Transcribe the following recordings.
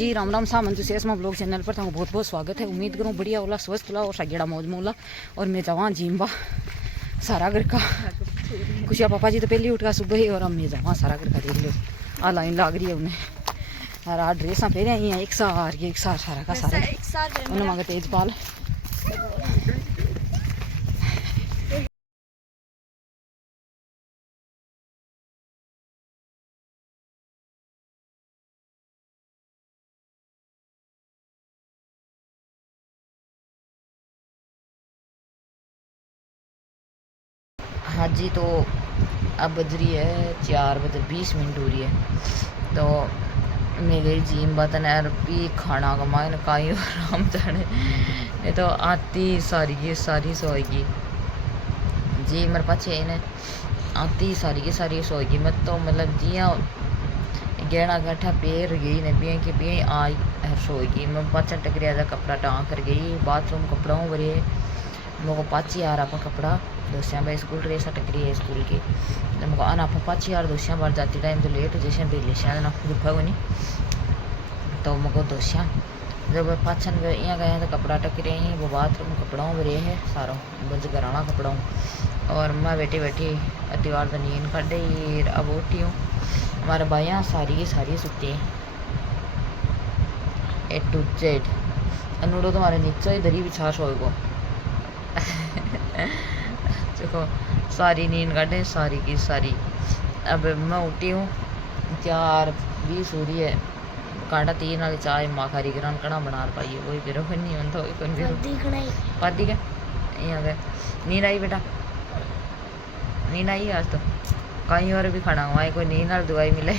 जी राम राम सामन तुम एसमा blog channel पर बहुत बहुत स्वागत है। उम्मीद करूँ बढ़िया वाला स्वस्थ ला और सगेड़ा मौज मोला। और मैं जवान जीम्बा सारा घर का खुशिया पापा जी तो पहले उठ गया सुबह ही और मैं जवान सारा घर का देख लो आ लाइन लाग रही है उन्हें यार आ ड्रेसा पहने आई हैं एक सार सारा का सारा उन्हें मांगे तेजपाल हाँ जी। तो अब बज रही है 4:20 हो रही है। तो मैं गई जिम बतन यार भी खाना कमाए न काई आराम जाने नहीं तो आती सारी सोएगी जी मेरे पाछे इन्हें आती सारी सोएगी मत तो मतलब जिया गहना गठा पैर गई ने भी कि भी आई सोएगी मैं पाचा टकरिया जा कपड़ा टाँग कर गई बाथरूम कपड़ा भरे मेरे को पाची यार आप कपड़ा दोस्तियाँ भाई स्कूल ड्रेस टकरी है स्कूल की तो मेरे को आना आप पाची यार दोस्तियाँ बाहर जाती टाइम तो लेट हो जैसे बेले शायद ना दुखा को नहीं तो मेरे को दोस्तियाँ जब पाचन यहाँ गए हैं तो कपड़ा टकरे ही वो बाथरूम कपड़ों भरे है सारों बज घराना कपड़ों और मैं बैठी अतिवार तो नींद काटे अब उठी हूँ हमारे भाइयाँ सारी सुती हैं A to Z अनुडो तुम्हारे नीचे ही दरी बिछा सोएगो देखो सारी नींद काटे सारी की सारी। अब मैं उठी हूँ 4:20 हो रही है कांटा 3 वाली चाय माँ खारी ग्रान कड़ा बना पाई है वही फिर नहीं होता वही कौन फिर पादी क्या यहाँ गए नींद आई बेटा नींद आई आज तो कहीं और भी खाना हुआ है कोई नींद वाली दवाई मिले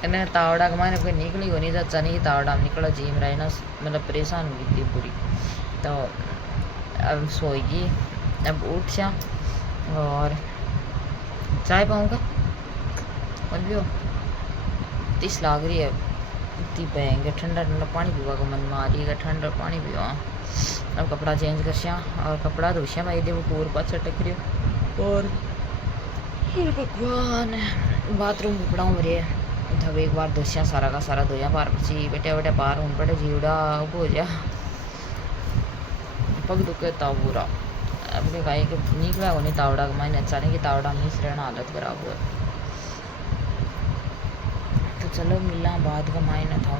कने तावड़ा कमाने कोई निकली हो नहीं तो अच्छा नहीं तावड़ा निकला जिम रहे ना मतलब परेशान हुई थी पूरी। तो अब सोएगी अब उठ जा और चाय पाऊँगा और भी हो तीस लाग रही है इतनी बहेंगे ठंडा पानी पीवा का मन में आ रही है ठंडा पानी पीवा। अब कपड़ा चेंज कर और कपड़ा धोशिया भाई दे वो पूर पाचा टक रही और भगवान बाथरूम कपड़ा भरे तब एक बार दोशिया सारा का सारा धोया बार बची बेटे बाहर हूँ बड़े जीवड़ा हो जा पग दुखे तावूरा अब के गाय के निकला हो नहीं तावड़ा का मैंने अच्छा नहीं कि तावड़ा में रहना हालत खराब हुआ। तो चलो मिला बाद का मायने था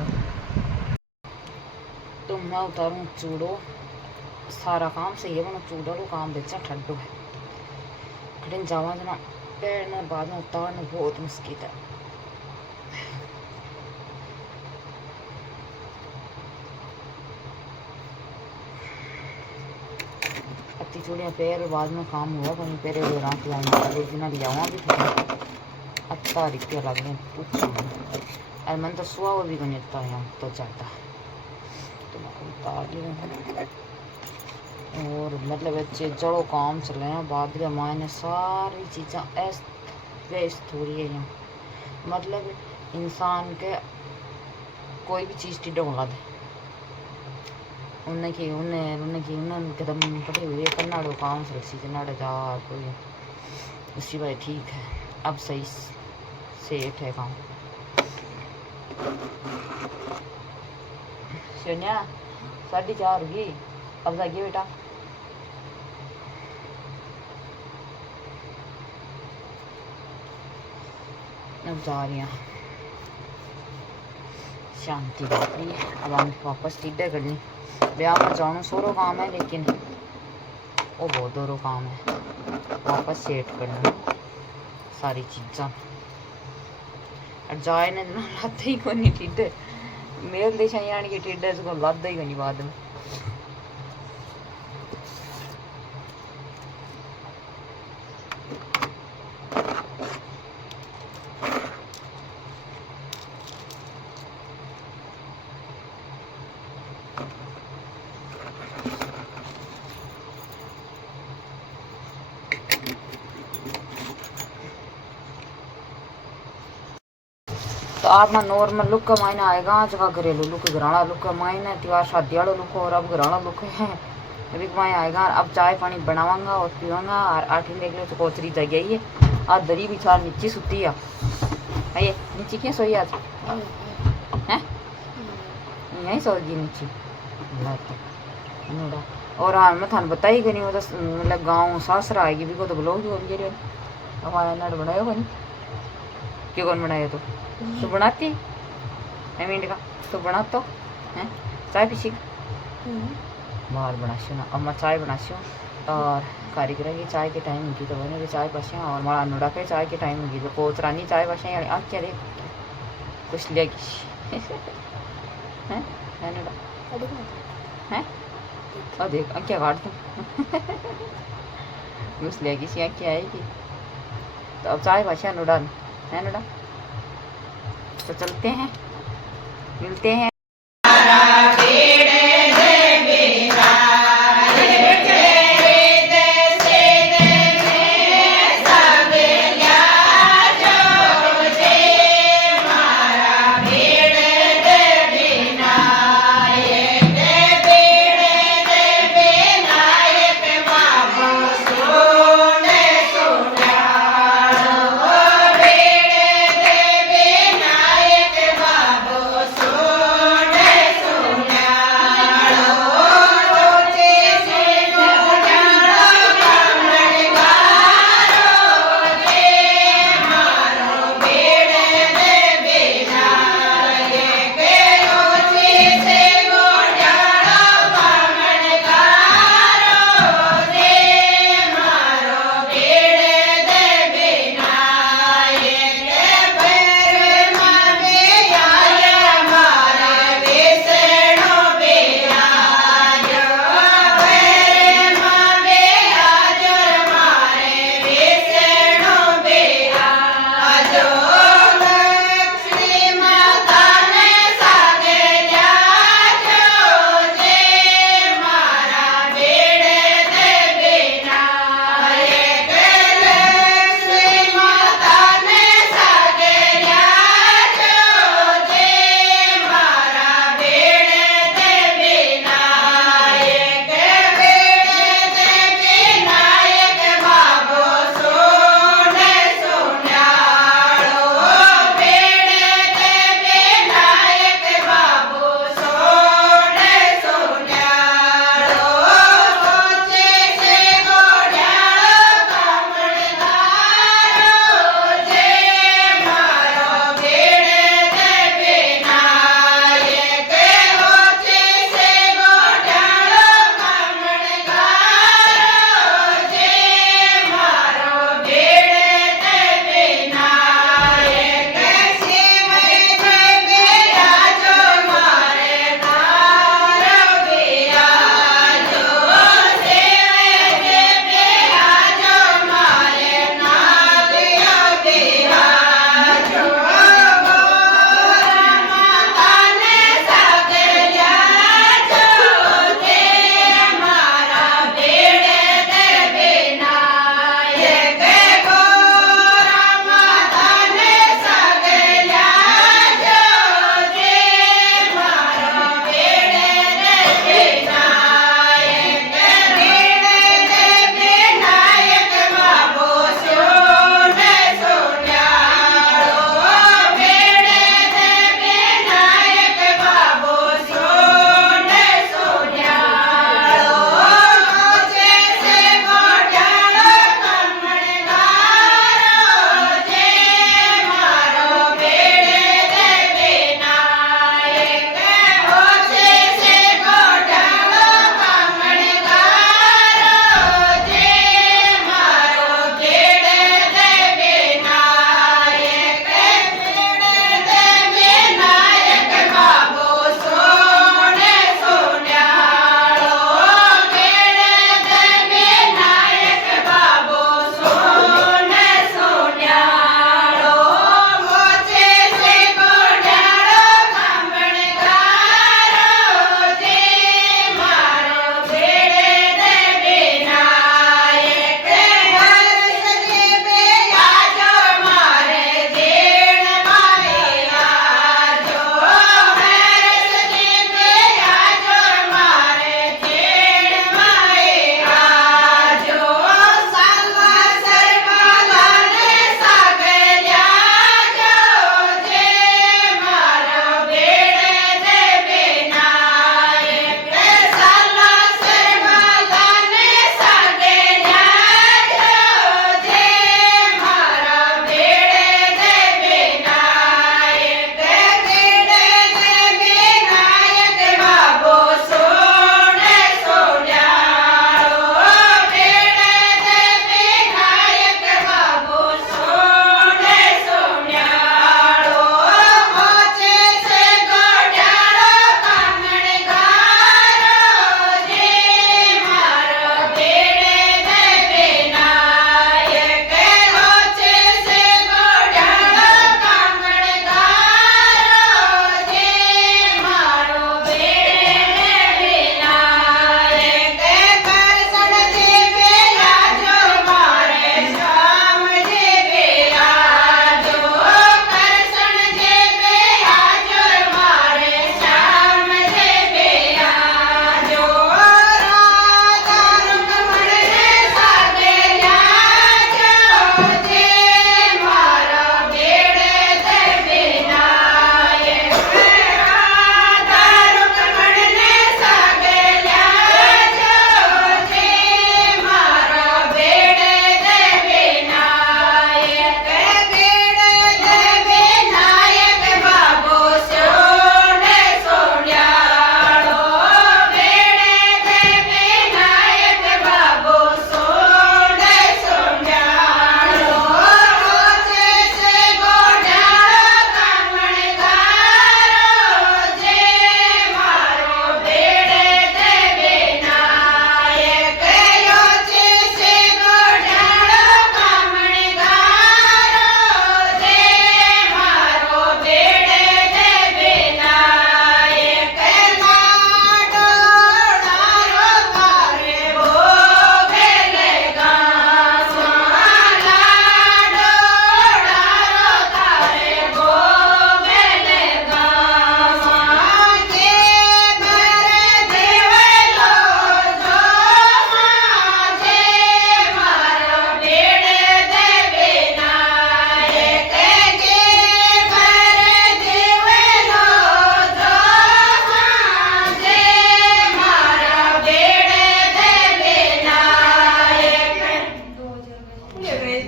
तो मैं उतारूँ चूड़ो सारा काम सही है बना चूड़ा लो काम बेचा ठंडो है कठिन जावा जना पैरना बाद में उतारना बहुत मुश्किल है। अति चूड़ियाँ पैर बाद में काम हुआ कहीं पैरे ले रहा कि आने दिन लियावा भी थे अत्ता रिक्के लग रहे पूछो अरे मन तो सुहा वो भी गणितता है तो चाहता तो मैं उतार ली और मतलब अच्छे जड़ों काम चल रहे हैं बाद के मायने सारी चीज़ें ऐस वेस्ट हो रही है यहाँ मतलब इंसान के कोई भी चीज़ टिड्डा होना दे उन्हें कदम पड़े हुए कन्नाड़ो काम सुरक्षित नाड़ा जा कोई उसी भाई ठीक है अब सही सेठ है काम। सोनिया 4:30 होगी अब जाइए बेटा अब जा रही हैं शांति बात रही है। अब हम वापस टिड्डे करनी ब्याह में जाना सोरो काम है लेकिन वो बहुत दोरो काम है वापस सेट करना सारी चीज़ा जाए ने लाते ही को नहीं टिड्डे मेल देश यानी कि टिड्डे को लादा ही को नहीं बाद में। तो आप ना नॉर्मल लुक का मायने आएगा जगह घरेलू लुक घराना लुक का मायने त्योहार शादी वाला लुक और अब घराना लुक है अभी मायने आएगा। अब चाय पानी बनावांगा और पीवांगा और आठी देख लो तो कोचरी जगह ही है आज दरी भी चार नीचे सुती है नीचे क्या सोई आज हैं यहीं सो गई नीचे नूड़ा और हाँ मैं थाने बताई कि नहीं वो तो मतलब गाँव सासरा आएगी भी को तो ब्लॉग भी होगी रे हमारा नट बनाया बनी क्यों कौन बनाया तो बनाती है मींट का तो बना तो हैं चाय पीछी बाहर बनाशी ना अम्मा चाय बनाशी और कारीगर की चाय के टाइम होगी तो बने भी चाय पासे और माड़ा नूड़ा के चाय के टाइम होगी तो कोचरानी चाय पासे यानी आ क्या देख कुछ लेगी हैं नूड़ा हैं और देख क्या काट दूँ घुस लेगी सी क्या आएगी तो अब चाय पासे नूड़ा है नूड़ा तो चलते हैं मिलते हैं।